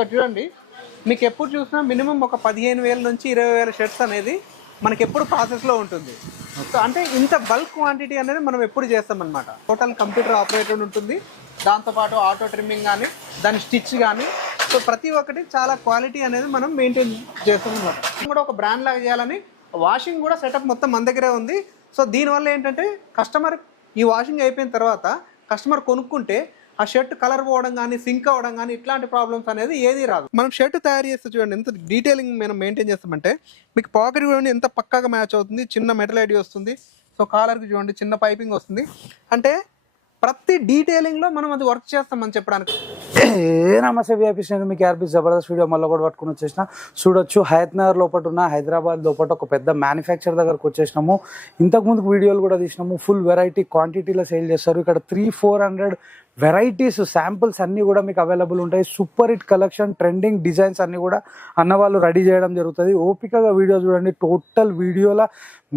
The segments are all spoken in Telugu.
ఇక్కడ చూడండి, మీకు ఎప్పుడు చూసినా మినిమం ఒక 15,000 నుంచి 20,000 షర్ట్స్ అనేది మనకి ఎప్పుడు ప్రాసెస్లో ఉంటుంది. సో అంటే ఇంత బల్క్ క్వాంటిటీ అనేది మనం ఎప్పుడు చేస్తామన్నమాట. టోటల్ కంప్యూటర్ ఆపరేటెడ్ ఉంటుంది, దాంతోపాటు ఆటో ట్రిమ్మింగ్ కానీ, దాని స్టిచ్ కానీ, సో ప్రతి ఒక్కటి చాలా క్వాలిటీ అనేది మనం మెయింటైన్ చేస్తామన్నమాట. కూడా ఒక బ్రాండ్ లాగా చేయాలని వాషింగ్ కూడా సెటప్ మొత్తం మన దగ్గరే ఉంది. సో దీనివల్ల ఏంటంటే కస్టమర్ ఈ వాషింగ్ అయిపోయిన తర్వాత కస్టమర్ కొనుక్కుంటే ఆ షర్ట్ కలర్ పోవడం కానీ, సింక్ అవ్వడం కానీ, ఇట్లాంటి ప్రాబ్లమ్స్ అనేది ఏది రాదు. మనం షర్ట్ తయారు చేస్తే చూడండి ఎంత డీటెయిలింగ్ మనం మెయింటైన్ చేస్తామంటే, మీకు పాకెట్ చూడండి ఎంత పక్కాగా మ్యాచ్ అవుతుంది, చిన్న మెటల్ ఐడి వస్తుంది. సో కాలర్కి చూడండి చిన్న పైపింగ్ వస్తుంది. అంటే ప్రతి డీటెయిలింగ్లో మనం అది వర్క్ చేస్తామని చెప్పడానికి. నమస్తే విఐపీ నేను మీకు ఆర్బీ జబర్దస్త్ వీడియో మళ్ళీ కూడా పట్టుకుని వచ్చేసిన. చూడొచ్చు హయత్ నగర్ లోపల ఉన్న హైదరాబాద్ లోపల ఒక పెద్ద మ్యానుఫ్యాక్చర్ దగ్గరకు వచ్చేసినాము. ఇంతకుముందు వీడియోలు కూడా తీసినాము. ఫుల్ వెరైటీ క్వాంటిటీలో సేల్ చేస్తారు. ఇక్కడ 300-400 వెరైటీస్ శాంపుల్స్ అన్నీ కూడా మీకు అవైలబుల్ ఉంటాయి. Super hit collection, trending designs అన్నీ కూడా అన్నవాళ్ళు రెడీ చేయడం జరుగుతుంది. ఓపికగా వీడియో చూడండి. టోటల్ వీడియోలో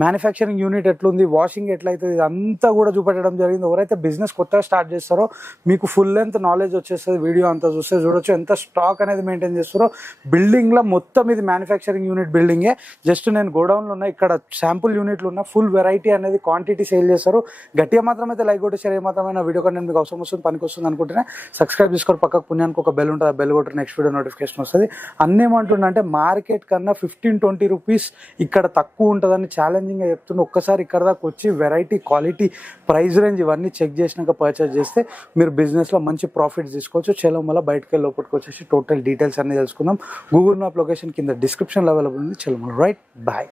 మ్యానుఫ్యాక్చరింగ్ యూనిట్ ఎట్లుంది, వాషింగ్ ఎట్లయితుంది, ఇదంతా కూడా చూపెట్టడం జరిగింది. ఎవరైతే బిజినెస్ కొత్తగా స్టార్ట్ చేస్తారో మీకు ఫుల్ లెంత్ నాలెడ్జ్ వచ్చేస్తుంది. వీడియో అంతా చూస్తే చూడొచ్చు ఎంత స్టాక్ అనేది మెయింటైన్ చేస్తారో. బిల్డింగ్లో మొత్తం ఇది మ్యానుఫ్యాక్చరింగ్ యూనిట్ బిల్డింగే. జస్ట్ నేను గోడౌన్లో ఉన్న ఇక్కడ శాంపుల్ యూనిట్లు ఉన్న ఫుల్ వెరైటీ అనేది క్వాంటిటీ సేల్ చేస్తారు. గట్టిగా మాత్రమైతే లైక్ కొట్టి షేర్ మాత్రమే వీడియో కంటెంట్ మీకు అవసరం వస్తుంది, పనికి వస్తుంది అనుకుంటేనే సబ్స్క్రైబ్ చేసుకోరు. పక్కకు పుణ్యానికి ఒక బెల్ ఉంటుంది, ఆ బెల్ కొట్టి నెక్స్ట్ వీడియో నోటిఫికేషన్ వస్తుంది. అన్నేమంటుండే మార్కెట్ కన్నా 15-20 రూపీస్ ఇక్కడ తక్కువ ఉంటుందని ఛాలెంజింగ్గా చెప్తుండే. ఒక్కసారి ఇక్కడ దాకా వచ్చి వెరైటీ, క్వాలిటీ, ప్రైస్ రేంజ్ ఇవన్నీ చెక్ చేసినాక పర్చేస్ చేస్తే మీరు బిజినెస్లో మంచి ప్రాఫిట్స్ తీసుకోవచ్చు. చలో మళ్ళీ బయటకు వెళ్ళి లోపలికి వచ్చేసి టోటల్ డీటెయిల్స్ అన్ని తెలుసుకుందాం. గూగుల్ మ్యాప్ లొకేషన్ కింద డిస్క్రిప్షన్లో అవైలబుల్ ఉంది. చలో మళ్ళీ రైట్ బాయ్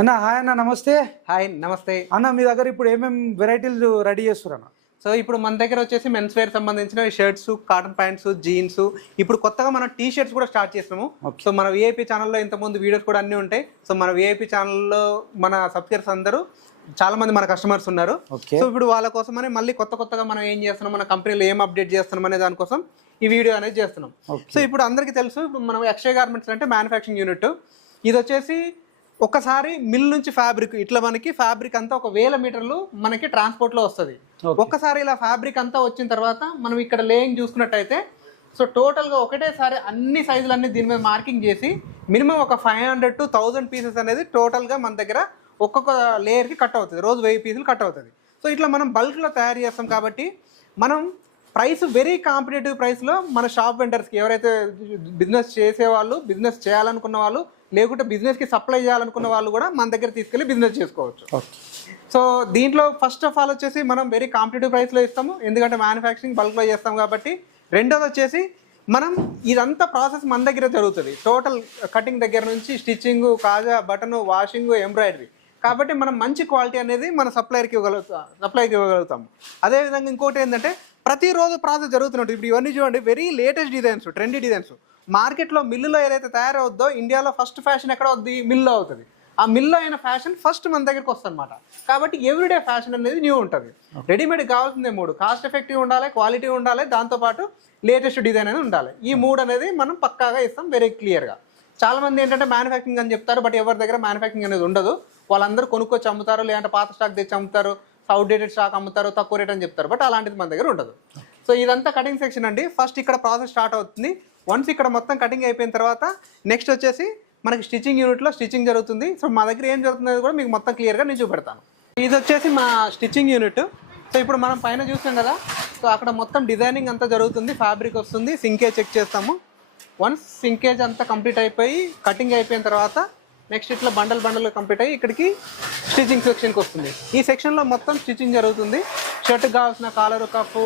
అన్న. హాయ్ అన్న, నమస్తే. హాయ్ నమస్తే అన్న. మీ దగ్గర ఇప్పుడు ఏమేమి వెరైటీలు రెడీ చేస్తారు అన్న? సో ఇప్పుడు మన దగ్గర వచ్చేసి మెన్స్ వేర్ సంబంధించిన షర్ట్స్, కాటన్ ప్యాంట్స్, జీన్స్, ఇప్పుడు కొత్తగా మనం టీ షర్ట్స్ కూడా స్టార్ట్ చేసినాము. సో మన విఐపీ ఛానల్లో ఇంతకుముందు వీడియోస్ కూడా అన్నీ ఉంటాయి. సో మన విఐపీ ఛానల్లో మన సబ్స్క్రైబర్స్ అందరూ చాలా మంది మన కస్టమర్స్ ఉన్నారు. సో ఇప్పుడు వాళ్ళ కోసమని మళ్ళీ కొత్తగా మనం ఏం చేస్తున్నాం, మన కంపెనీలో ఏం అప్డేట్ చేస్తున్నాం అనే దానికోసం ఈ వీడియో అనేది చేస్తున్నాం. సో ఇప్పుడు అందరికీ తెలుసు, ఇప్పుడు మనం అక్షయ్ గార్మెంట్స్ అంటే మ్యానుఫ్యాక్చరింగ్ యూనిట్. ఇది వచ్చేసి ఒకసారి మిల్ నుంచి ఫ్యాబ్రిక్ ఇట్లా మనకి ఫ్యాబ్రిక్ అంతా 1,000 మీటర్లు మనకి ట్రాన్స్పోర్ట్లో వస్తుంది. ఒక్కసారి ఇలా ఫ్యాబ్రిక్ అంతా వచ్చిన తర్వాత మనం ఇక్కడ లేయింగ్ చూసుకున్నట్టయితే, సో టోటల్గా ఒకటేసారి అన్ని సైజులన్నీ దీని మీద మార్కింగ్ చేసి మినిమం ఒక 500 to 1000 పీసెస్ అనేది టోటల్గా మన దగ్గర ఒక్కొక్క లేయర్కి కట్ అవుతుంది. రోజు 1000 పీసులు కట్ అవుతుంది. సో ఇట్లా మనం బల్క్లో తయారు చేస్తాం కాబట్టి మనం ప్రైస్ వెరీ కాంపిటేటివ్ ప్రైస్లో మన షాప్ వెండర్స్కి, ఎవరైతే బిజినెస్ చేసేవాళ్ళు, బిజినెస్ చేయాలనుకున్న వాళ్ళు, లేకుంటే బిజినెస్కి సప్లై చేయాలనుకున్న వాళ్ళు కూడా మన దగ్గర తీసుకెళ్ళి బిజినెస్ చేసుకోవచ్చు. సో దీంట్లో ఫస్ట్ ఆఫ్ ఆల్ వచ్చేసి మనం వెరీ కాంపిటేటివ్ ప్రైస్లో ఇస్తాము, ఎందుకంటే మ్యానుఫ్యాక్చరింగ్ బల్క్లో చేస్తాం కాబట్టి. రెండోది వచ్చేసి మనం ఇదంతా ప్రాసెస్ మన దగ్గర జరుగుతుంది. టోటల్ కటింగ్ దగ్గర నుంచి స్టిచ్చింగ్, కాజా, బటన్, వాషింగ్, ఎంబ్రాయిడరీ. కాబట్టి మనం మంచి క్వాలిటీ అనేది మన సప్లైకి ఇవ్వగలుగుతాము. అదేవిధంగా ఇంకోటి ఏంటంటే ప్రతిరోజు ప్రాసెస్ జరుగుతున్నట్టు. ఇప్పుడు ఇవన్నీ చూడండి, very latest designs, trendy designs. మార్కెట్లో మిల్లులో ఏదైతే తయారవుద్దో, ఇండియాలో ఫస్ట్ ఫ్యాషన్ ఎక్కడ అవుద్ది, మిల్లో అవుతుంది. ఆ మిల్లో అయిన ఫ్యాషన్ ఫస్ట్ మన దగ్గరికి వస్తుంది అనమాట. కాబట్టి ఎవ్రీడే ఫ్యాషన్ అనేది న్యూ ఉంటుంది. రెడీమేడ్ కావాల్సిందే 3: కాస్ట్ ఎఫెక్టివ్ ఉండాలి, క్వాలిటీ ఉండాలి, దాంతోపాటు లేటెస్ట్ డిజైన్ అనేది ఉండాలి. ఈ 3 అనేది మనం పక్కాగా ఇస్తాం వెరీ క్లియర్గా. చాలా మంది ఏంటంటే మ్యానుఫ్యాక్చరింగ్ అని చెప్తారు, బట్ ఎవరి దగ్గర మ్యానుఫ్యాక్చరింగ్ అనేది ఉండదు. వాళ్ళందరూ కొనుక్కొచ్చి అమ్ముతారు, లేదంటే పాత స్టాక్ తెచ్చి అమ్ముతారు, అవుట్డేటెడ్ స్టాక్ అమ్ముతారు, తక్కువ రేట్ అని చెప్తారు. బట్ అలాంటిది మన దగ్గర ఉండదు. సో ఇదంతా కటింగ్ సెక్షన్ అండి. ఫస్ట్ ఇక్కడ ప్రాసెస్ స్టార్ట్ అవుతుంది. వన్స్ ఇక్కడ మొత్తం కటింగ్ అయిపోయిన తర్వాత నెక్స్ట్ వచ్చేసి మనకి స్టిచ్చింగ్ యూనిట్లో స్టిచ్చింగ్ జరుగుతుంది. సో మా దగ్గర ఏం జరుగుతుంది కూడా మీకు మొత్తం క్లియర్గా నేను చూపెడతాను. ఇది వచ్చేసి మా స్టిచ్చింగ్ యూనిట్. సో ఇప్పుడు మనం పైన చూస్తాం కదా, సో అక్కడ మొత్తం డిజైనింగ్ అంతా జరుగుతుంది, ఫ్యాబ్రిక్ వస్తుంది, సింకేజ్ చెక్ చేస్తాము. వన్స్ సింకేజ్ అంతా కంప్లీట్ అయిపోయి కటింగ్ అయిపోయిన తర్వాత నెక్స్ట్ ఇట్లా బండల్ కంప్లీట్ అయ్యి ఇక్కడికి స్టిచ్చింగ్ సెక్షన్కి వస్తుంది. ఈ సెక్షన్లో మొత్తం స్టిచ్చింగ్ జరుగుతుంది. షర్ట్కి కావాల్సిన కాలర్, కఫ్,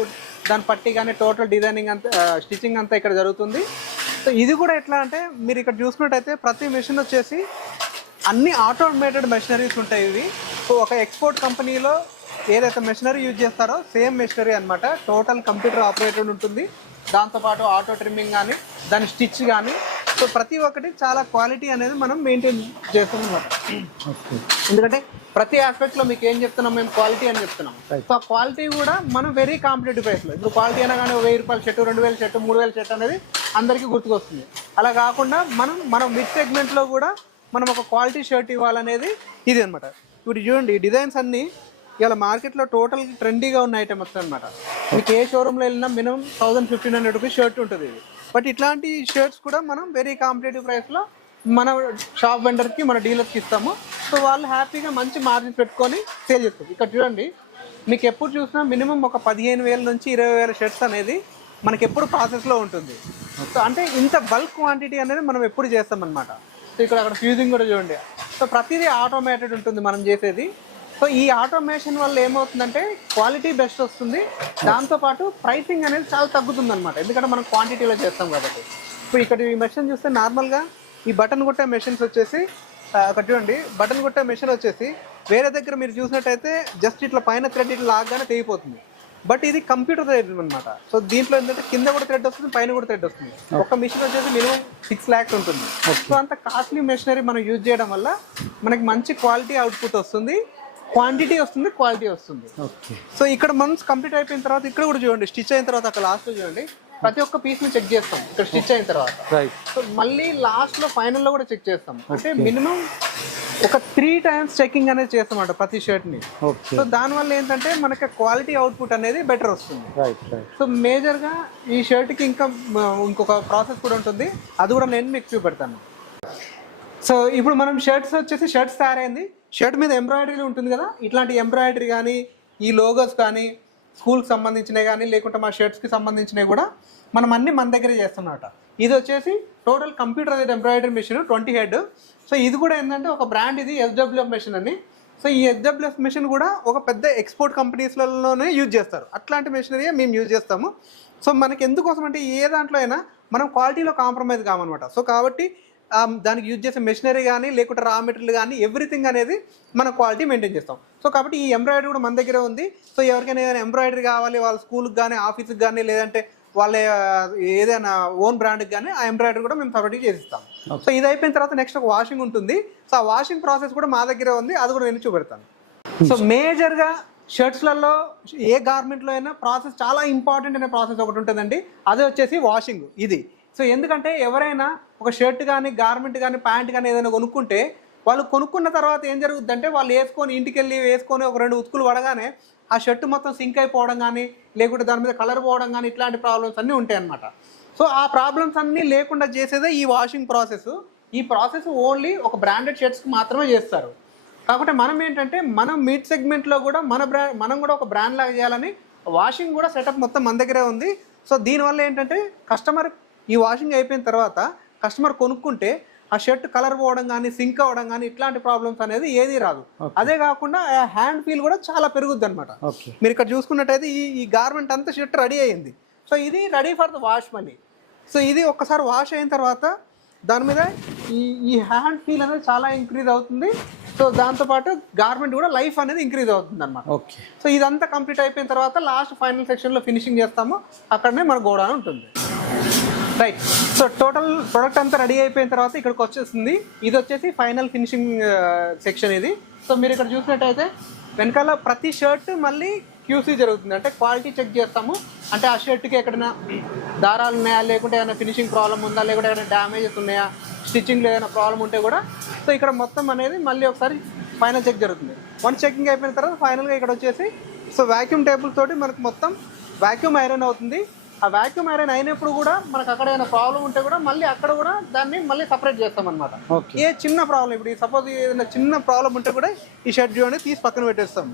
దాని పట్టి కానీ టోటల్ డిజైనింగ్ అంతా, స్టిచ్చింగ్ అంతా ఇక్కడ జరుగుతుంది. సో ఇది కూడా ఎట్లా అంటే మీరు ఇక్కడ చూసుకున్నట్టయితే ప్రతి మెషిన్ వచ్చేసి అన్ని ఆటోమేటెడ్ మెషినరీస్ ఉంటాయి ఇవి. సో ఒక ఎక్స్పోర్ట్ కంపెనీలో ఏదైతే మెషినరీ యూజ్ చేస్తారో సేమ్ మెషినరీ అనమాట. టోటల్ కంప్యూటర్ ఆపరేటెడ్ ఉంటుంది, దాంతోపాటు ఆటో ట్రిమ్మింగ్ కానీ, దాని స్టిచ్ కానీ. సో ప్రతి ఒక్కటి చాలా క్వాలిటీ అనేది మనం మెయింటైన్ చేస్తాం అనమాట. ఎందుకంటే ప్రతి ఆస్పెక్ట్లో మీకు ఏం చెప్తున్నాం, మేము క్వాలిటీ అని చెప్తున్నాం. సో ఆ క్వాలిటీ కూడా మనం వెరీ కాంపిటేటివ్ ప్రైస్లో. ఇప్పుడు క్వాలిటీ అయినా కానీ 1000 రూపాయల షర్టు, 2000 షర్టు, 3000 షర్ట్ అనేది అందరికీ గుర్తుకొస్తుంది. అలా కాకుండా మనం మిడ్ సెగ్మెంట్లో కూడా మనం ఒక క్వాలిటీ షర్ట్ ఇవ్వాలనేది ఇది అనమాట. ఇప్పుడు చూడండి, ఈ డిజైన్స్ అన్నీ ఇలా మార్కెట్లో టోటల్ ట్రెండీగా ఉన్న ఐటమ్ వస్తుంది అనమాట. మీకు ఏ షోరూమ్లో వెళ్ళినా మినిమం 1000-1500 రూపీస్ షర్ట్ ఉంటుంది ఇది. బట్ ఇట్లాంటి షర్ట్స్ కూడా మనం వెరీ కాంపిటేటివ్ ప్రైస్లో మన షాప్ వెండర్కి మన డీలర్స్కి ఇస్తాము. సో వాళ్ళు హ్యాపీగా మంచి మార్జిన్ పెట్టుకొని సేల్ చేస్తారు. ఇక్కడ చూడండి, మీకు ఎప్పుడు చూసినా మినిమం ఒక 15,000 నుంచి 20,000 షర్ట్స్ అనేది మనకి ఎప్పుడు ప్రాసెస్లో ఉంటుంది. సో అంటే ఇంత బల్క్ క్వాంటిటీ అనేది మనం ఎప్పుడు చేస్తామన్నమాట. సో ఇక్కడ అక్కడ ఫ్యూజింగ్ కూడా చూడండి. సో ప్రతిదీ ఆటోమేటెడ్ ఉంటుంది మనం చేసేది. సో ఈ ఆటోమేషన్ వల్ల ఏమవుతుందంటే క్వాలిటీ బెస్ట్ వస్తుంది, దాంతోపాటు ప్రైసింగ్ అనేది చాలా తగ్గుతుంది అనమాట, ఎందుకంటే మనం క్వాంటిటీలో చేస్తాం కాబట్టి. ఇప్పుడు ఇక్కడ ఈ మెషిన్ చూస్తే నార్మల్గా ఈ బటన్ కొట్టే మెషిన్స్ వచ్చేసి అక్కడ చూడండి, బటన్ కొట్టే మెషిన్ వచ్చేసి వేరే దగ్గర మీరు చూసినట్టయితే జస్ట్ ఇట్లా పైన థ్రెడ్ ఇట్లా లాగానే తెగిపోతుంది. బట్ ఇది కంప్యూటర్ థ్రెడ్ అనమాట. సో దీంట్లో ఏంటంటే కింద కూడా థ్రెడ్ వస్తుంది, పైన కూడా థ్రెడ్ వస్తుంది. ఒక మిషన్ వచ్చేసి మినిమం 6 lakhs ఉంటుంది. సో అంత కాస్ట్లీ మెషినరీ మనం యూజ్ చేయడం వల్ల మనకి మంచి క్వాలిటీ అవుట్పుట్ వస్తుంది, క్వాంటిటీ వస్తుంది, క్వాలిటీ వస్తుంది. సో ఇక్కడ మంత్స్ కంప్లీట్ అయిపోయిన తర్వాత ఇక్కడ కూడా చూడండి, స్టిచ్ అయిన తర్వాత అక్కడ లాస్ట్లో చూడండి, ప్రతి ఒక్క పీస్ ని చెక్ చేస్తాం ఇక్కడ స్టిచ్ అయిన తర్వాత. సో మళ్ళీ లాస్ట్ లో ఫైనల్ లో కూడా చెక్ చేస్తాం. అంటే మినిమం ఒక 3 times చెకింగ్ అనేది చేస్తామంట ప్రతి షర్ట్ ని. సో దానివల్ల ఏంటంటే మనకి క్వాలిటీ అవుట్పుట్ అనేది బెటర్ వస్తుంది. సో మేజర్ గా ఈ షర్ట్ కి ఇంకా ఇంకొక ప్రాసెస్ కూడా ఉంటుంది, అది కూడా నేను మీకు చూపెడతాను. సో ఇప్పుడు మనం షర్ట్స్ వచ్చేసి షర్ట్స్ తయారైంది, షర్ట్ మీద ఎంబ్రాయిడరీ ఉంటుంది కదా, ఇట్లాంటి ఎంబ్రాయిడరీ కానీ ఈ లోగోస్ కానీ స్కూల్కి సంబంధించినవి కానీ లేకుంటే మా షర్ట్స్కి సంబంధించినవి కూడా మనం అన్ని మన దగ్గరే చేస్తున్నమాట. ఇది వచ్చేసి total computer embroidery machine 20 head. So ఇది కూడా ఏంటంటే ఒక బ్రాండ్, ఇది SWF మెషిన్ అని. సో ఈ SWF మెషిన్ కూడా ఒక పెద్ద ఎక్స్పోర్ట్ కంపెనీస్లలోనే యూజ్ చేస్తారు, అట్లాంటి మెషినరీ మేము యూజ్ చేస్తాము. సో మనకి ఎందుకోసం అంటే ఏ దాంట్లో అయినా మనం క్వాలిటీలో కాంప్రమైజ్ కామన్నమాట. సో కాబట్టి దానికి యూజ్ చేసే మెషినరీ కానీ లేకుంటే రా మెటీరియల్ కానీ ఎవ్రీథింగ్ అనేది మన క్వాలిటీ మెయింటైన్ చేస్తాం. సో కాబట్టి ఈ ఎంబ్రాయిడరీ కూడా మన దగ్గరే ఉంది. సో ఎవరికైనా ఏదైనా ఎంబ్రాయిడరీ కావాలి వాళ్ళ స్కూల్కి కానీ ఆఫీస్కి కానీ లేదంటే వాళ్ళ ఏదైనా ఓన్ బ్రాండ్కి కానీ ఆ ఎంబ్రాయిడరీ కూడా మేము సపరేట్గా చేసిస్తాం. సో ఇది అయిపోయిన తర్వాత నెక్స్ట్ ఒక వాషింగ్ ఉంటుంది. సో ఆ వాషింగ్ ప్రాసెస్ కూడా మా దగ్గరే ఉంది, అది కూడా నేను చూపెడతాను. సో మేజర్గా షర్ట్స్లలో ఏ గార్మెంట్లో అయినా ప్రాసెస్ చాలా ఇంపార్టెంట్ అనే ప్రాసెస్ ఒకటి ఉంటుందండి, అదే వచ్చేసి వాషింగ్. ఇది సో ఎందుకంటే ఎవరైనా ఒక షర్ట్ కానీ గార్మెంట్ కానీ ప్యాంట్ కానీ ఏదైనా కొనుక్కుంటే వాళ్ళు కొనుక్కున్న తర్వాత ఏం జరుగుతుందంటే వాళ్ళు వేసుకొని ఇంటికి వెళ్ళి వేసుకొని ఒక 2 ఉతుకులు పడగానే ఆ షర్ట్ మొత్తం సింక్ అయిపోవడం కానీ లేకుంటే దాని మీద కలర్ పోవడం కానీ ఇట్లాంటి ప్రాబ్లమ్స్ అన్నీ ఉంటాయి అన్నమాట. సో ఆ ప్రాబ్లమ్స్ అన్నీ లేకుండా చేసేదే ఈ వాషింగ్ ప్రాసెస్. ఈ ప్రాసెస్ ఓన్లీ ఒక బ్రాండెడ్ షర్ట్స్కి మాత్రమే చేస్తారు. కాబట్టి మనం ఏంటంటే మనం మిడ్ సెగ్మెంట్లో కూడా మనం కూడా ఒక బ్రాండ్ లాగా చేయాలని వాషింగ్ కూడా సెటప్ మొత్తం మన దగ్గరే ఉంది. సో దీనివల్ల ఏంటంటే కస్టమర్ ఈ వాషింగ్ అయిపోయిన తర్వాత కస్టమర్ కొనుక్కుంటే ఆ షర్ట్ కలర్ పోవడం కానీ సింక్ అవ్వడం కానీ ఇట్లాంటి ప్రాబ్లమ్స్ అనేది ఏది రాదు. అదే కాకుండా ఆ హ్యాండ్ ఫీల్ కూడా చాలా పెరుగుద్ది అనమాట. మీరు ఇక్కడ చూసుకున్నట్టయితే ఈ గార్మెంట్ అంతా షర్ట్ రెడీ అయ్యింది. సో ఇది రెడీ ఫర్ ద వాష్ మళ్ళీ. సో ఇది ఒక్కసారి వాష్ అయిన తర్వాత దాని మీద ఈ హ్యాండ్ ఫీల్ అనేది చాలా ఇంక్రీజ్ అవుతుంది. సో దాంతోపాటు గార్మెంట్ కూడా లైఫ్ అనేది ఇంక్రీజ్ అవుతుంది అనమాట. సో ఇదంతా కంప్లీట్ అయిపోయిన తర్వాత లాస్ట్ ఫైనల్ సెక్షన్లో ఫినిషింగ్ చేస్తాము, అక్కడనే మన గోడౌన్ ఉంటుంది. రైట్. సో టోటల్ ప్రొడక్ట్ అంతా రెడీ అయిపోయిన తర్వాత ఇక్కడికి వచ్చేస్తుంది. ఇది వచ్చేసి ఫైనల్ ఫినిషింగ్ సెక్షన్ ఇది. సో మీరు ఇక్కడ చూసినట్టయితే వెనకాల ప్రతి షర్ట్ మళ్ళీ QC జరుగుతుంది, అంటే క్వాలిటీ చెక్ చేస్తాము. అంటే ఆ షర్ట్కి ఎక్కడైనా దారాలు ఉన్నాయా లేకుంటే ఏదైనా ఫినిషింగ్ ప్రాబ్లం ఉందా లేకుంటే ఏదైనా డ్యామేజెస్ ఉన్నాయా, స్టిచ్చింగ్లో ఏదైనా ప్రాబ్లం ఉంటే కూడా సో ఇక్కడ మొత్తం అనేది మళ్ళీ ఒకసారి ఫైనల్ చెక్ జరుగుతుంది. వన్స్ చెకింగ్ అయిపోయిన తర్వాత ఫైనల్గా ఇక్కడ వచ్చేసి సో వాక్యూమ్ టేబుల్ తోటి మనకు మొత్తం వాక్యూమ్ ఐరన్ అవుతుంది. ఆ వాక్యూమ్ ఐరన్ అయినప్పుడు కూడా మనకు అక్కడ ఏదైనా ప్రాబ్లం ఉంటే కూడా మళ్ళీ అక్కడ కూడా దాన్ని మళ్ళీ సపరేట్ చేస్తాం అనమాట. ఏ చిన్న ప్రాబ్లం, ఇప్పుడు సపోజ్ ఏదైనా చిన్న ప్రాబ్లం ఉంటే కూడా ఈ షర్ట్ చూడండి తీసి పక్కన పెట్టేస్తాం.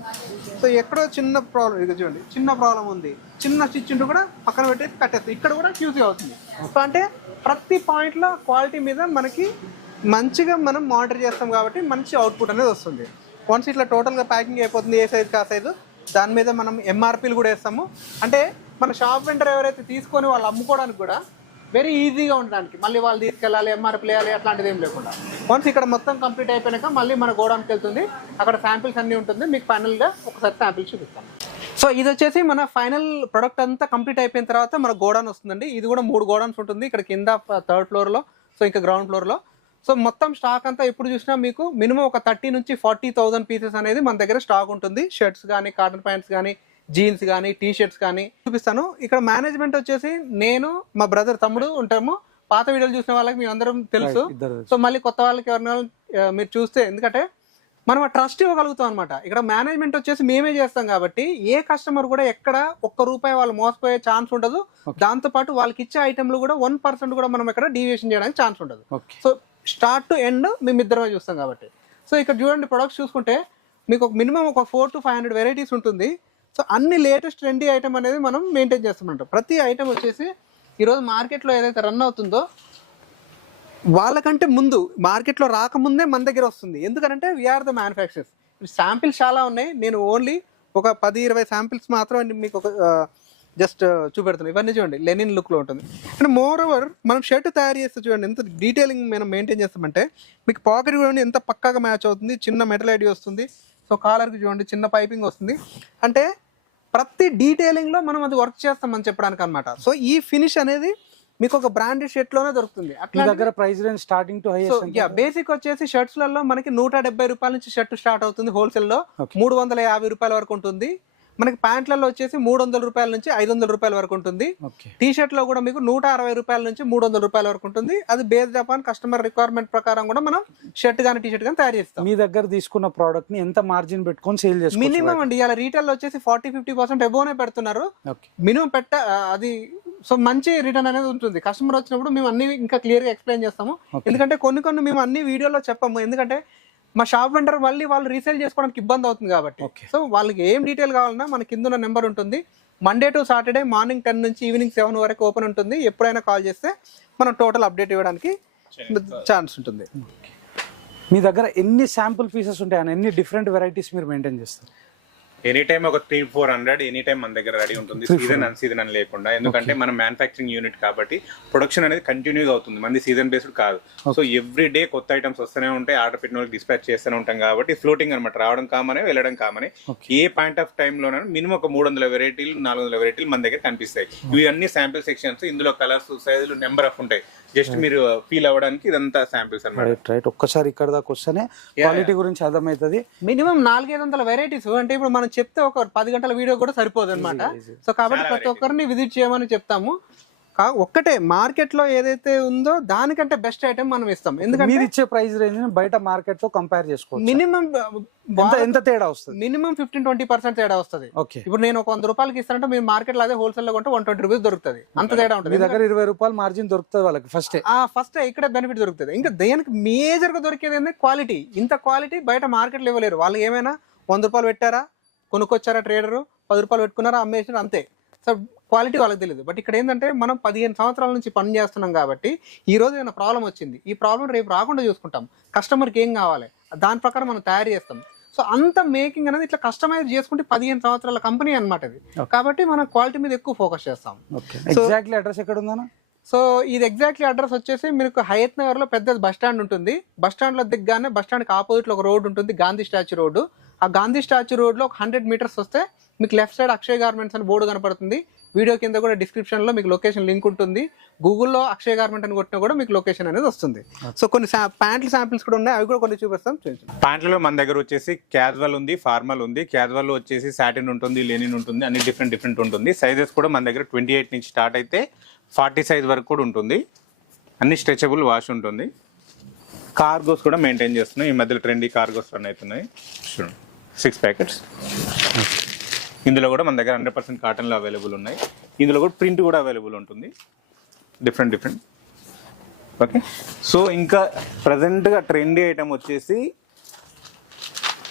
సో ఎక్కడో చిన్న ప్రాబ్లం, ఇది చూడండి చిన్న ప్రాబ్లం ఉంది, చిన్న స్టిచ్ ఉంటే కూడా పక్కన పెట్టేసి కట్టేస్తాం. ఇక్కడ కూడా QC అవుతుంది. సో అంటే ప్రతి పాయింట్లో క్వాలిటీ మీద మనకి మంచిగా మనం మానిటర్ చేస్తాం కాబట్టి మంచి అవుట్పుట్ అనేది వస్తుంది. వన్స్ ఇట్లా టోటల్గా ప్యాకింగ్ అయిపోతుంది, ఏ సైజు కా సైజు, దాని మీద మనం MRPలు కూడా వేస్తాము. అంటే మన షాప్ వెండర్ ఎవరైతే తీసుకొని వాళ్ళు అమ్ముకోవడానికి కూడా వెరీ ఈజీగా ఉండడానికి, మళ్ళీ వాళ్ళు తీసుకెళ్ళాలి MRP వేయాలి అట్లాంటిది ఏం లేకుండా వన్స్ ఇక్కడ మొత్తం కంప్లీట్ అయిపోయాక మళ్ళీ మన గోడౌన్కి వెళ్తుంది, అక్కడ శాంపిల్స్ అన్నీ ఉంటుంది. మీకు ఫైనల్గా ఒకసారి శాంపిల్స్ చూపిస్తాను. సో ఇది వచ్చేసి మన ఫైనల్ ప్రొడక్ట్ అంతా కంప్లీట్ అయిపోయిన తర్వాత మన గోడౌన్ వస్తుందండి. ఇది కూడా 3 గోడౌన్స్ ఉంటుంది, ఇక్కడ కింద 3rd floorలో, సో ఇంకా గ్రౌండ్ ఫ్లోర్లో. సో మొత్తం స్టాక్ అంతా ఎప్పుడు చూసినా మీకు మినిమం ఒక 30 నుంచి 40,000 పీసెస్ అనేది మన దగ్గర స్టాక్ ఉంటుంది. షర్ట్స్ కానీ కాటన్ ప్యాంట్స్ కానీ జీన్స్ కానీ టీ షర్ట్స్ కానీ చూపిస్తాను. ఇక్కడ మేనేజ్మెంట్ వచ్చేసి నేను మా బ్రదర్ తమ్ముడు ఉంటాము. పాత వీడియోలు చూసిన వాళ్ళకి మీ అందరం తెలుసు. సో మళ్ళీ కొత్త వాళ్ళకి ఎవరైనా మీరు చూస్తే, ఎందుకంటే మనం ఆ ట్రస్ట్ ఇవ్వగలుగుతాం అనమాట. ఇక్కడ మేనేజ్మెంట్ వచ్చేసి మేమే చేస్తాం కాబట్టి ఏ కస్టమర్ కూడా ఎక్కడ ₹1 వాళ్ళు మోసపోయే ఛాన్స్ ఉండదు. దాంతో పాటు వాళ్ళకి ఇచ్చే ఐటెంలు కూడా 1% కూడా మనం ఇక్కడ డీవియేషన్ చేయడానికి ఛాన్స్ ఉండదు. సో స్టార్ట్ టు ఎండ్ మేము ఇద్దరమే చూస్తాం కాబట్టి. సో ఇక్కడ చూడండి, ప్రొడక్ట్స్ చూసుకుంటే మీకు ఒక మినిమం ఒక 400 to 500 వెరైటీస్ ఉంటుంది. సో అన్ని లేటెస్ట్ ట్రెండీ ఐటమ్ అనేది మనం మెయింటైన్ చేస్తామంటాం. ప్రతి ఐటమ్ వచ్చేసి ఈరోజు మార్కెట్లో ఏదైతే రన్ అవుతుందో వాళ్ళకంటే ముందు, మార్కెట్లో రాకముందే మన దగ్గర వస్తుంది. ఎందుకంటే వీఆర్ ద మ్యానుఫ్యాక్చరర్స్. శాంపిల్స్ చాలా ఉన్నాయి. నేను ఓన్లీ ఒక 10-20 శాంపిల్స్ మాత్రం మీకు ఒక జస్ట్ చూపెడుతున్నాను. ఇవన్నీ చూడండి, లెనిన్ లుక్లో ఉంటుంది. అండ్ మోర్ ఓవర్ మనం షర్ట్ తయారు చేస్తే చూడండి ఎంత డీటెయిలింగ్ మనం మెయింటైన్ చేస్తామంటే మీకు పాకెట్ కూడా ఎంత పక్కాగా మ్యాచ్ అవుతుంది. చిన్న మెటల్ ఐడి వస్తుంది. సో కాలర్కి చూడండి చిన్న పైపింగ్ వస్తుంది. అంటే ప్రతి డీటెయిలింగ్లో మనం అది వర్క్ చేస్తామని చెప్పడానికి అనమాట. సో ఈ ఫినిష్ అనేది మీకు ఒక బ్రాండెడ్ షర్ట్ లోనే దొరుకుతుంది. అట్లా దగ్గర price range starting to highest. Basic వచ్చేసి షర్ట్స్ లలో మనకి ₹170 నుంచి షర్ట్ స్టార్ట్ అవుతుంది. హోల్సేల్ లో ₹350 వరకు ఉంటుంది. మనకి ప్యాంట్లలో వచ్చేసి ₹300 నుంచి ₹500 వరకు ఉంటుంది. టీ షర్ట్ లో కూడా మీకు ₹160 నుంచి ₹300 వరకు ఉంటుంది. అది బేస్డ్ అపాన్ కస్టమర్ రిక్వైర్మెంట్ ప్రకారం కూడా మనం షర్ట్ గానీ టీ షర్ట్ గానీ తయారు చేస్తాం. మీ దగ్గర తీసుకున్న ప్రోడక్ట్ ని ఎంత మార్జిన్ పెట్టుకొని సేల్ చేస్తారు? మినిమం అండి ఇలా రీటైల్ లో వచ్చేసి 40-50% ఎబోనే పెడుతున్నారు. మినిమం అది సో మంచి రిటర్న్ అనేది ఉంటుంది. కస్టమర్ వచ్చినప్పుడు మేము అన్ని ఇంకా క్లియర్ గా ఎక్స్ప్లెయిన్ చేస్తాము. ఎందుకంటే కొన్ని మేము అన్ని వీడియోలో చెప్పాము. ఎందుకంటే మా షాప్ వెండర్ వాళ్ళు రీసేల్ చేసుకోవడానికి ఇబ్బంది అవుతుంది కాబట్టి. సో వాళ్ళకి ఏం డీటెయిల్ కావాలన్నా మన కింద ఉన్న నెంబర్ ఉంటుంది. మండే టు సాటర్డే మార్నింగ్ 10 నుంచి ఈవినింగ్ 7 వరకు ఓపెన్ ఉంటుంది. ఎప్పుడైనా కాల్ చేస్తే మనం టోటల్ అప్డేట్ ఇవ్వడానికి ఛాన్స్ ఉంటుంది. మీ దగ్గర ఎన్ని శాంపుల్ పీసెస్ ఉంటాయని, ఎన్ని డిఫరెంట్ వెరైటీస్ మీరు మెయింటైన్ చేస్తారు? ఎనీ టైం ఒక 300-400 ఎనీ టైం మన దగ్గర రెడీ ఉంటుంది. సీజన్ అన్ సీజన్ అని లేకుండా. ఎందుకంటే మనం మ్యానుఫ్యాక్చరింగ్ యూనిట్ కాబట్టి ప్రొడక్షన్ అనేది కంటిన్యూగా అవుతుంది. మనది సీజన్ బేస్డ్ కాదు. సో ఎవ్రీ డే కొత్త ఐటమ్స్ వస్తూనే ఉంటాయి. ఆర్డర్ పెట్టిన వాళ్ళకి డిస్పాచ్ చేస్తూనే ఉంటాం కాబట్టి ఫ్లోటింగ్ అనమాట. రావడం కామనే, వెళ్ళడం కామనే. ఏ పాయింట్ ఆఫ్ టైమ్ లోనే మినిమం ఒక 300 వెరైటీలు 400 వెరైటీలు మన దగ్గర కనిపిస్తాయి. ఇవి అన్ని శాంపిల్ సెక్షన్స్. ఇందులో కలర్స్, సైజులు, నెంబర్ ఆఫ్ ఉంటాయి. జస్ట్ మీరు ఫీల్ అవ్వడానికి ఇదంతా శాంపిల్స్ అన్నమాట. రైట్. ఒక్కసారి ఇక్కడ దాకా వస్తేనే క్వాలిటీ గురించి అర్థమవుతుంది. మినిమం 400-500 వెరైటీస్ అంటే ఇప్పుడు మనం చెప్తే ఒక 10 గంటల వీడియో కూడా సరిపోదు అనమాట. సో కాబట్టి ప్రతి ఒక్కరిని విజిట్ చేయమని చెప్తాము. ఒక్కటే మార్కెట్ లో ఏదైతే ఉందో దానికంటే బెస్ట్ ఐటమ్ మనం ఇస్తాం. ఎందుకంటే మీరు ఇచ్చే ప్రైస్ రేంజ్ బయట మార్కెట్ తో కంపేర్ చేసుకోవచ్చు. మినిమం ఎంత తేడా వస్తుంది? మినిమం 15-20% తేడా వస్తుంది. ఇప్పుడు నేను ఒక ₹100 ఇస్తానంటే మీరు మార్కెట్ లో అదే హోల్సేల్ లో కొంటే ₹120 దొరుకుతుంది. అంత తేడా ఉంటుంది. మీ దగ్గర ₹20 మార్జిన్ దొరుకుతుంది వాళ్ళకి ఫస్ట్ ఇక్కడ బెనిఫిట్ దొరుకుతుంది. ఇంకా దేనికి మేజర్ గా దొరికేది ఏంటంటే క్వాలిటీ. ఇంత క్వాలిటీ బయట మార్కెట్ లో ఇవ్వలేరు. వాళ్ళు ఏమైనా ₹100 పెట్టారా, కొనుక్కొచ్చారా, ట్రేడరు ₹10 పెట్టుకున్నారా, అమ్మేసారు, అంతే. సో క్వాలిటీ వాళ్ళకి తెలియదు. బట్ ఇక్కడ ఏంటంటే మనం 15 సంవత్సరాల నుంచి పని చేస్తున్నాం కాబట్టి ఈ రోజు ఏమైనా ప్రాబ్లం వచ్చింది, ఈ ప్రాబ్లం రేపు రాకుండా చూసుకుంటాం. కస్టమర్కి ఏం కావాలి దాని ప్రకారం మనం తయారు చేస్తాం. సో అంత మేకింగ్ అనేది ఇట్లా కస్టమైజ్ చేసుకుంటే 15 సంవత్సరాల కంపెనీ అనమాట ఇది. కాబట్టి మనం క్వాలిటీ మీద ఎక్కువ ఫోకస్ చేస్తాం. ఎగ్జాక్ట్లీ అడ్రస్ ఎక్కడ ఉందన్నా? సో ఇది ఎగ్జాక్ట్లీ అడ్రస్ వచ్చేసి మీకు హయత్ నగర్ లో పెద్ద బస్ స్టాండ్ ఉంటుంది. బస్ స్టాండ్ లో దిగ్గానే బస్ స్టాండ్ కి ఆపోజిట్ లో ఒక రోడ్ ఉంటుంది, గాంధీ స్టాచ్యూ రోడ్డు. ఆ గాంధీ స్టాచ్యూ రోడ్ లో ఒక 100 మీటర్స్ వస్తే మీకు లెఫ్ట్ సైడ్ అక్షయ్ గార్మెంట్స్ అని బోర్డు కనపడుతుంది. వీడియో కింద కూడా డిస్క్రిప్షన్ లో మీకు లొకేషన్ లింక్ ఉంటుంది. గూగుల్లో అక్షయ్ గార్మెంట్ అని కొట్టినా కూడా మీకు లొకేషన్ అనేది వస్తుంది. సో కొన్ని ప్యాంట్ల శాంపిల్స్ కూడా ఉన్నాయి, అవి కూడా కొన్ని చూపిస్తాం. ప్యాంట్లలో మన దగ్గర వచ్చేసి క్యాజువల్ ఉంది, ఫార్మల్ ఉంది. క్యాజువల్ వచ్చేసి సాటిన్ ఉంటుంది, లెనిన్ ఉంటుంది, అన్ని డిఫరెంట్ ఉంటుంది. సైజెస్ కూడా మన దగ్గర 28 నుంచి స్టార్ట్ అయితే 40 సైజ్ వరకు కూడా ఉంటుంది. అన్ని స్ట్రెచబుల్ వాష్ ఉంటుంది. కార్గోస్ కూడా మెయింటైన్ చేస్తున్నాయి. ఈ మధ్యలో ట్రెండీ కార్గోస్ రన్ అవుతున్నాయి. చూడండి 6 ప్యాకెట్స్. ఇందులో కూడా మన దగ్గర 100% కాటన్లో అవైలబుల్ ఉన్నాయి. ఇందులో కూడా ప్రింట్ కూడా అవైలబుల్ ఉంటుంది. Different okay. సో ఇంకా ప్రజెంట్గా ట్రెండీ ఐటమ్ వచ్చేసి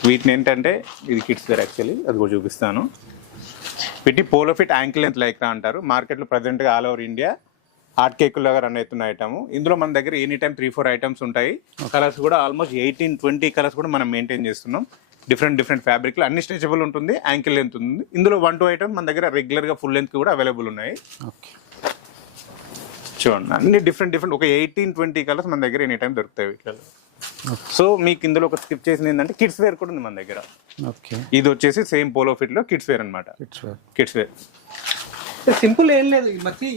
వీటిని ఏంటంటే ఇది కిడ్స్ వేర్ యాక్చువల్లీ, అది కూడా చూపిస్తాను. వీటి polo fit ankle length Lycra అంటారు. మార్కెట్లో ప్రజెంట్గా ఆల్ ఓవర్ ఇండియా ఆర్ట్ కేకులాగా రన్ అవుతున్న ఐటమ్. ఇందులో మన దగ్గర ఎనీ టైం 3-4 ఐటమ్స్ ఉంటాయి. కలర్స్ కూడా ఆల్మోస్ట్ 18-20 కలర్స్ కూడా మనం మెయింటైన్ చేస్తున్నాం. డిఫరెంట్ ఫ్యాబ్రిక్లు, అన్ని స్ట్రెచబుల్ ఉంటుంది, యాంకిల్ లెంత్ ఉంది. ఇందులో 1-2 ఐటమ్ మన దగ్గర రెగ్యులర్గా ఫుల్ లెంత్ కూడా అవైలబుల్ ఉన్నాయి. చూడండి అన్ని డిఫరెంట్ ఒక 18-20 కలర్స్ మన దగ్గర ఎనీ టైం దొరుకుతాయి వీటిలో. సో మీకు ఇందులో ఒక స్కిప్ చేసింది ఏంటంటే కిడ్స్ వేర్ కూడా ఉంది మన దగ్గర. ఇది వచ్చేసి సేమ్ పోలో ఫిట్ లో కిడ్స్ వేర్ అనమాట. కిడ్స్ వేర్ సింపుల్ ఏం లేదు.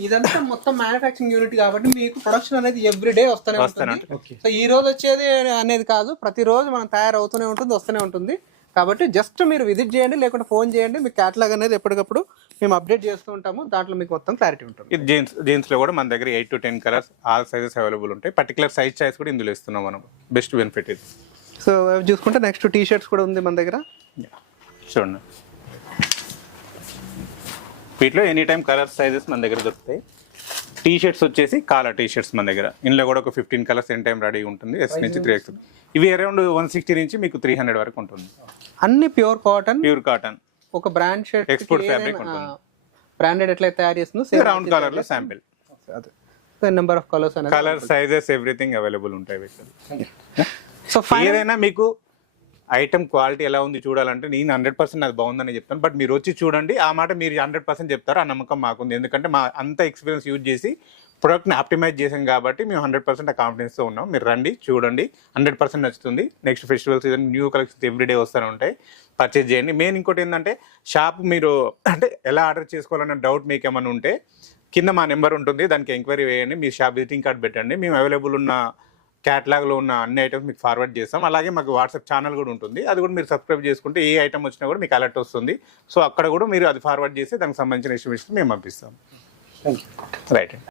ఇదంతా మొత్తం మ్యానుఫ్యాక్చరింగ్ యూనిట్ కాబట్టి మీకు ప్రొడక్షన్ అనేది ఎవ్రీ డే వస్తూనే ఉంటుంది. సో ఈ రోజు వచ్చేది అనేది కాదు, ప్రతిరోజు మనం తయారవుతూనే ఉంటుంది, వస్తూనే ఉంటుంది. కాబట్టి జస్ట్ మీరు విజిట్ చేయండి, లేకుంటే ఫోన్ చేయండి. మీకు క్యాటలాగ్ అనేది ఎప్పటికప్పుడు మేము అప్డేట్ చేస్తూ ఉంటాము. దాంట్లో మీకు మొత్తం క్లారిటీ ఉంటుంది. ఇది జీన్స్ లో కూడా మన దగ్గర 8 to 10 colours all sizes available ఉంటాయి. పర్టికులర్ సైజ్ చాయిస్ కూడా ఇందులో ఇస్తున్నాం మనం. బెస్ట్ బెనిఫిట్ ఇది. సో అవి చూసుకుంటే నెక్స్ట్ టీ షర్ట్స్ కూడా ఉంది మన దగ్గర. చూడండి, వీటిలో ఎనీ టైం కలర్ సైజెస్ మన దగ్గర దొరుకుతాయి. టీ షర్ట్స్ వచ్చేసి కాలర్ టీ షర్ట్స్ మన దగ్గర, ఇందులో కూడా ఒక 15 కలర్స్ ఎన్ టైం రెడీ ఉంటుంది. ఎస్ నుంచి 3X. ఇవి అరౌండ్ 160 నుంచి మీకు 300 వరకు ఉంటుంది. అన్ని ప్యూర్ కాటన్. ప్యూర్ కాటన్, ఒక బ్రాండ్ షర్ట్ ఎక్స్పోర్ట్ ఫ్యాబ్రిక్ ఉంటుంది. బ్రౌండెడ్ ఎట్లయితే తయారు చేస్తుందో రౌండ్ కలర్ లో శాంపిల్, నెంబర్ ఆఫ్ కలర్స్ అనేది, కలర్ సైజెస్ ఎవ్రీథింగ్ అవైలబుల్ ఉంటాయి వీటిలో. సో ఏదైనా మీకు ఐటమ్ క్వాలిటీ ఎలా ఉంది చూడాలంటే నేను 100% అది బాగుందని చెప్తాను. బట్ మీరు వచ్చి చూడండి, ఆ మాట మీరు 100% చెప్తారు, ఆ నమ్మకం మాకుంది. ఎందుకంటే మా అంత ఎక్స్పీరియన్స్ యూజ్ చేసి ప్రొడక్ట్ని ఆప్టిమైజ్ చేసాం కాబట్టి మేము 100% ఆ కాన్ఫిడెన్స్తో ఉన్నాం. మీరు రండి, చూడండి, 100% నచ్చుతుంది. Next festival season new collections everyday వస్తూనే ఉంటాయి, పర్చేజ్ చేయండి. మెయిన్ ఇంకోటి ఏంటంటే షాప్ మీరు అంటే ఎలా ఆర్డర్ చేసుకోవాలన్న డౌట్ మీకు ఏమైనా ఉంటే కింద మా నెంబర్ ఉంటుంది, దానికి ఎంక్వైరీ వేయండి. మీ షాప్ విజిటింగ్ కార్డ్ పెట్టండి, మేము అవైలబుల్ ఉన్న క్యాటలాగ్లో ఉన్న అన్ని ఐటమ్స్ మీకు ఫార్వర్డ్ చేస్తాం. అలాగే మాకు వాట్సాప్ ఛానల్ కూడా ఉంటుంది, అది కూడా మీరు సబ్స్క్రైబ్ చేసుకుంటే ఏ ఐటమ్ వచ్చినా కూడా మీకు అలర్ట్ వస్తుంది. సో అక్కడ కూడా మీరు అది ఫార్వర్డ్ చేసి దానికి సంబంధించిన ఇన్ఫర్మేషన్ మేము పంపిస్తాం. రైట్.